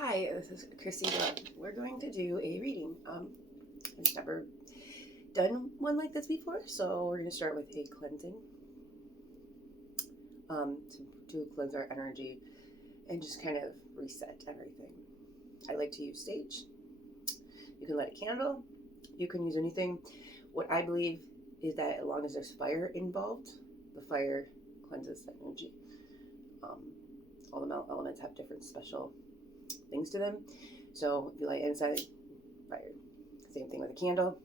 Hi, this is Christina. We're going to do a reading. I've never done one like this before, so we're going to start with a cleansing to cleanse our energy and just kind of reset everything. I like to use sage. You can light a candle. You can use anything. What I believe is that as long as there's fire involved, the fire cleanses the energy. All the elements have different special things to them. So if you light inside, fire. Same thing with a candle.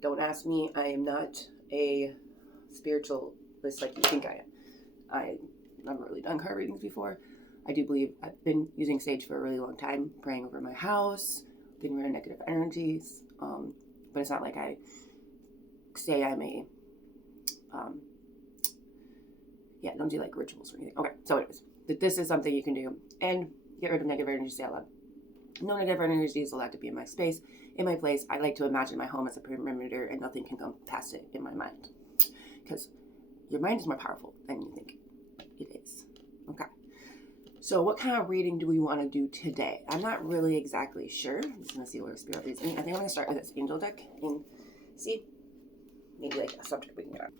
Don't ask me. I am not a spiritualist like you think I am. I've never really done card readings before. I do believe I've been using sage for a really long time, praying over my house, getting rid of negative energies. But it's not like I say I'm a don't do like rituals or anything. Okay, so anyways, this is something you can do and get rid of negative energies out loud. No negative energy is allowed to be in my space, in my place. I like to imagine my home as a perimeter and nothing can come past it in my mind. Because your mind is more powerful than you think it is. Okay. So what kind of reading do we want to do today? I'm not really exactly sure. I'm just going to see where Spirit leads me. I think I'm going to start with this angel deck and see maybe like a subject we can get on.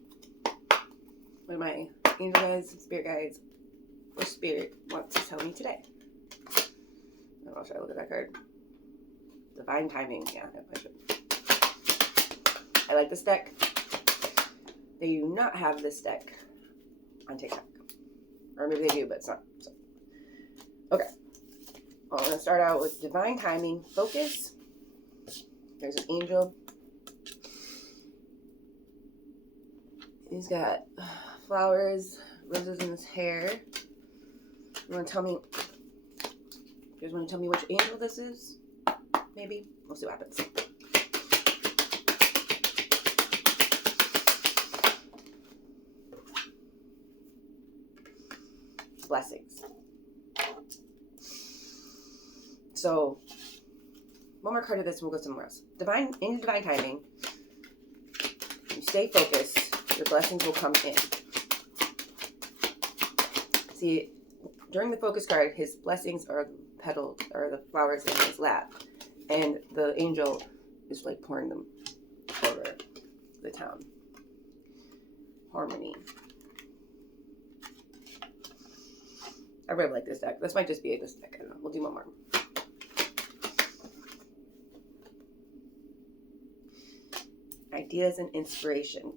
What my angel guides, spirit guides, or spirit wants to tell me today. Oh, should I look at that card? Divine timing. Yeah, I should. I like this deck. They do not have this deck on TikTok. Or maybe they do, but it's not. So. Okay. Well, I'm going to start out with divine timing. Focus. There's an angel. He's got flowers, roses in his hair. You want to tell me? You guys want to tell me which angel this is? Maybe. We'll see what happens. Blessings. So, one more card of this and we'll go somewhere else. In divine timing, you stay focused, your blessings will come in. See, during the focus card, his blessings are petals or the flowers in his lap, and the angel is like pouring them over the town. Harmony. I really like this deck. This might just be this deck. I don't know. We'll do one more. Ideas and inspiration.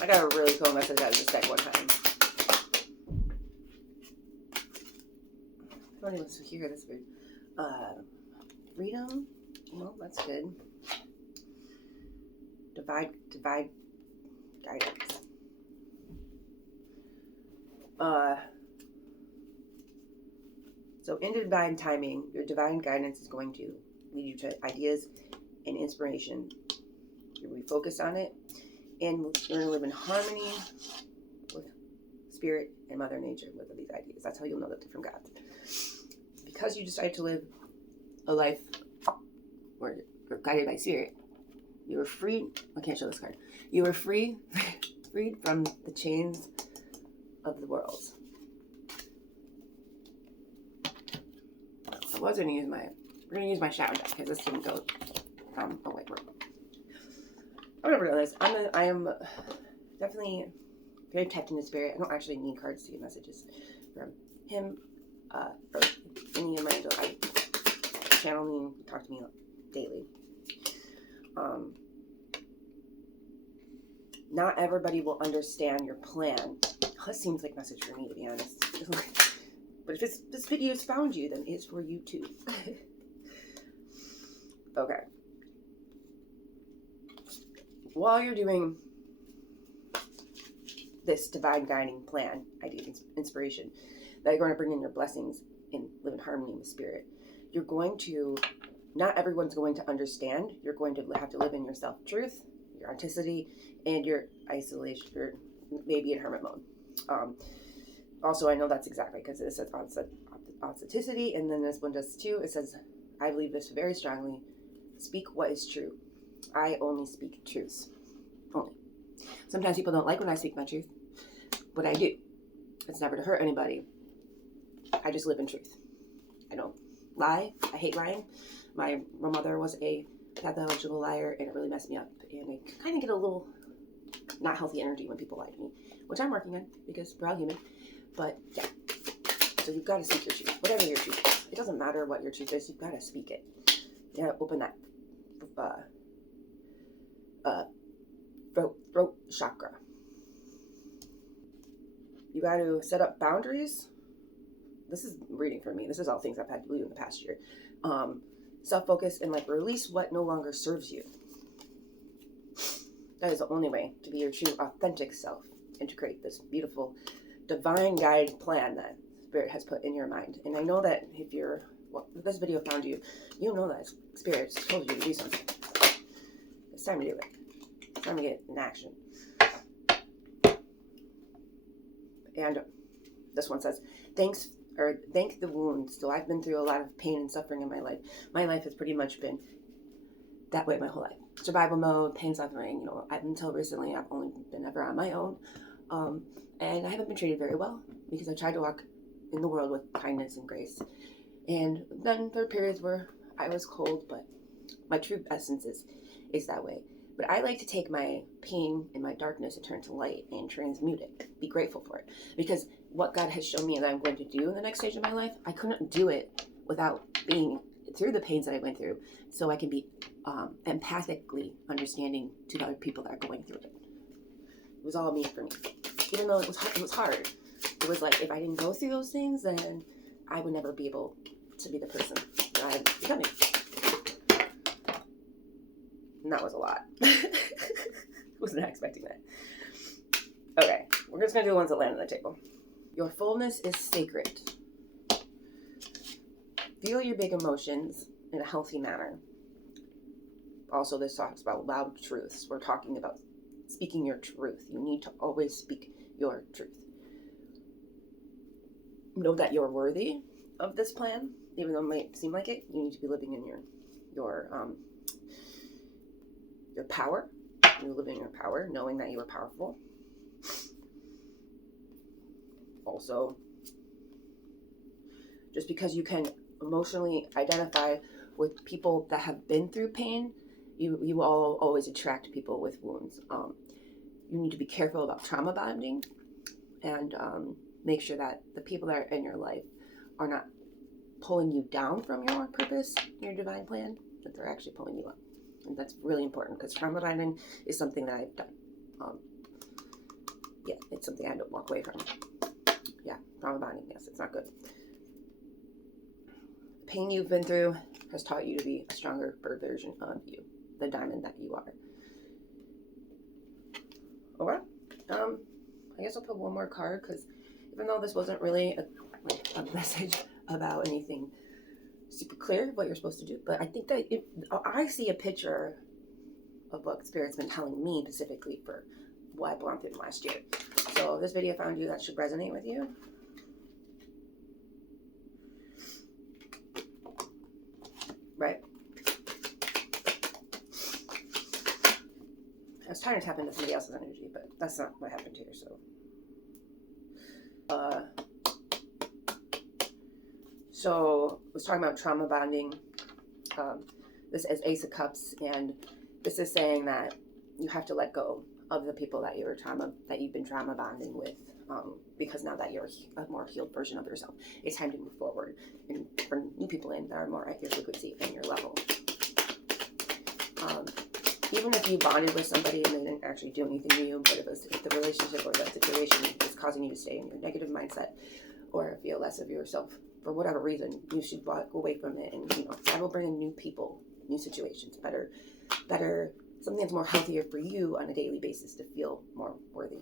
I got a really cool message out of this deck one time. Nobody wants to hear this weird. Freedom. Well, that's good. Divide guidance. So in divine timing, your divine guidance is going to lead you to ideas and inspiration. You're going to be focused on it, and you're going to live in harmony with Spirit and Mother Nature with these ideas. That's how you'll know that they're from God. Because you decide to live a life where you're guided by Spirit, you are free. I can't show this card. You are freed from the chains of the world. We're gonna use my shadow deck because this didn't go from a white room. I'm gonna realize I am definitely very tapped into Spirit. I don't actually need cards to get messages from him or any of my angels. I channel me, talk to me daily. Not everybody will understand your plan. This seems like a message for me, to be honest. But if this video has found you, then it's for you too. Okay. While you're doing this divine guiding plan, idea, inspiration, that you're going to bring in your blessings and live in harmony with Spirit, you're going to, not everyone's going to understand. You're going to have to live in your self-truth, your authenticity, and your isolation, your maybe in hermit mode. Also, I know that's exactly because it says authenticity, and then this one does too. It says, I believe this very strongly. Speak what is true. I only speak truths. Only. Sometimes people don't like when I speak my truth, but I do. It's never to hurt anybody. I just live in truth. I don't lie. I hate lying. My mother was a pathological liar, and it really messed me up. And I kind of get a little not healthy energy when people lie to me, which I'm working on because we're all human. But yeah, so you've got to speak your truth, whatever your truth is. It doesn't matter what your truth is. You've got to speak it. You gotta open that throat chakra. You got to set up boundaries. This is reading for me. This is all things I've had to do in the past year. Self-focus and like release what no longer serves you. That is the only way to be your true, authentic self and to create this beautiful, divine guide plan that Spirit has put in your mind. And I know that if this video found you, you know that Spirit told you to do something. It's time to do it. It's time to get in action. And this one says, thank the wounds. So I've been through a lot of pain and suffering in my life. My life has pretty much been that way my whole life. Survival mode, pain, suffering. Until recently, I've only been ever on my own. And I haven't been treated very well because I tried to walk in the world with kindness and grace. And then there are periods where I was cold, but my true essence is that way. But I like to take my pain and my darkness and turn it to light and transmute it. Be grateful for it. Because what God has shown me that I'm going to do in the next stage of my life, I couldn't do it without being through the pains that I went through. So I can be empathically understanding to the other people that are going through it. It was all me for me. Even though it was hard. It was like, if I didn't go through those things, then I would never be able to be the person that I'm becoming. And that was a lot. Was not expecting that. Okay, we're just going to do the ones that land on the table. Your fullness is sacred. Feel your big emotions in a healthy manner. Also, this talks about loud truths. We're talking about speaking your truth. You need to always speak your truth. Know that you're worthy of this plan, even though it might seem like it. You need to be living in your power. You're living in your power, knowing that you are powerful. Also, just because you can emotionally identify with people that have been through pain, you all always attract people with wounds. You need to be careful about trauma bonding and make sure that the people that are in your life are not pulling you down from your purpose, your divine plan, that they're actually pulling you up. And that's really important because trauma bonding is something that I've done. It's something I had to walk away from. Yeah, trauma bonding, yes, it's not good. Pain you've been through has taught you to be a stronger version of you, the diamond that you are. Okay. I guess I'll put one more card because even though this wasn't really a message about anything super clear what you're supposed to do, but I think that I see a picture of what Spirit's been telling me specifically for what I've gone through the last year. So if this video found you, that should resonate with you. Right? I was trying to tap into somebody else's energy, but that's not what happened here, so. So I was talking about trauma bonding. This is Ace of Cups, and this is saying that you have to let go of the people that you've been trauma bonding with, because now that you're a more healed version of yourself, it's time to move forward and bring new people in that are more at your frequency and your level. Even if you bonded with somebody and they didn't actually do anything to you, but if the relationship or the situation is causing you to stay in your negative mindset or feel less of yourself for whatever reason, you should walk away from it. And God will bring in new people, new situations, better, something that's more healthier for you on a daily basis to feel more worthy.